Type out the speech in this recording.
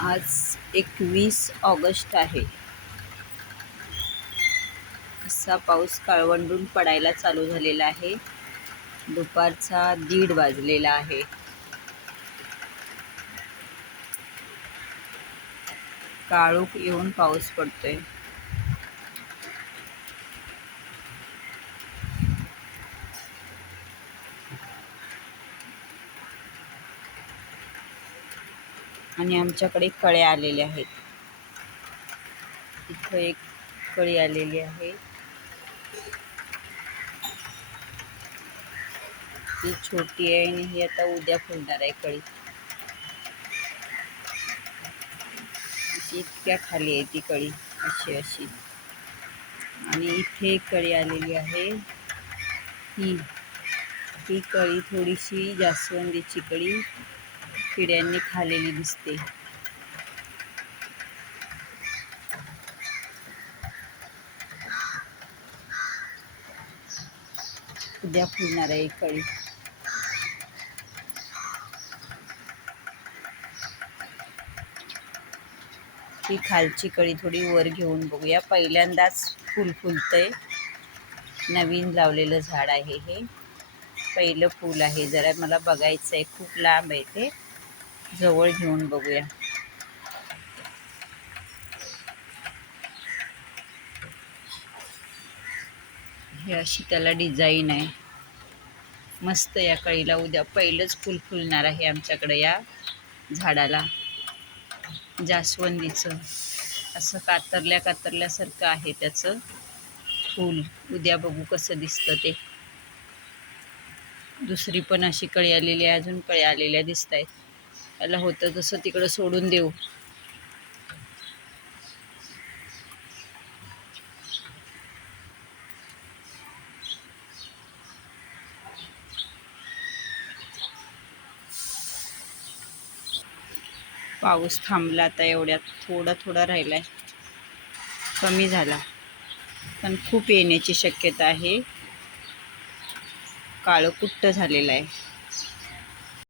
आज 21 ऑगस्ट आहे. असा पाऊस काळवंडून पडायला चालू झालेला आहे. दुपारचा 1:30 वाजलेला आहे. काळोख येऊन पाऊस पडतोय. आणि आमच्याकडे कळ्या आलेल्या आहेत. इथं एक कळी आलेली आहे. ही छोटी आहे आणि ही आता उद्या फुलणार आहे कळी. इतक्या खाली आहे ती कळी, अशी आणि इथे एक कळी आलेली आहे. ही कळी थोडीशी जास्वंदीची कळी किड्यांनी खाल्लेली दिसते. उद्या फुलणार आहे कळी. ही खालची कळी थोडी वर घेऊन बघूया. पहिल्यांदाच फुल फुलतंय. नवीन लावलेलं झाड आहे हे. पहिलं फूल आहे. जरा मला बघायचं आहे. खूप लांब आहे ते. जवळ घेऊन बघूया. हे अशी त्याला डिझाईन आहे. मस्त. या कळीला उद्या पहिलंच फूल फुलणार आहे आमच्याकडे या झाडाला. जास्वंदीचं असं कातरल्यासारखं आहे त्याचं फूल. उद्या बघू कसं दिसतं ते. दुसरी पण अशी कळी आलेली आहे. अजून कळी आलेल्या दिसत आहेत. त्याला होतं तसं तिकडं सोडून देऊ. पाऊस थांबला आता. एवढ्यात थोडा राहिलाय. कमी झाला पण खूप येण्याची शक्यता आहे. काळं कुट्ट झालेलं आहे.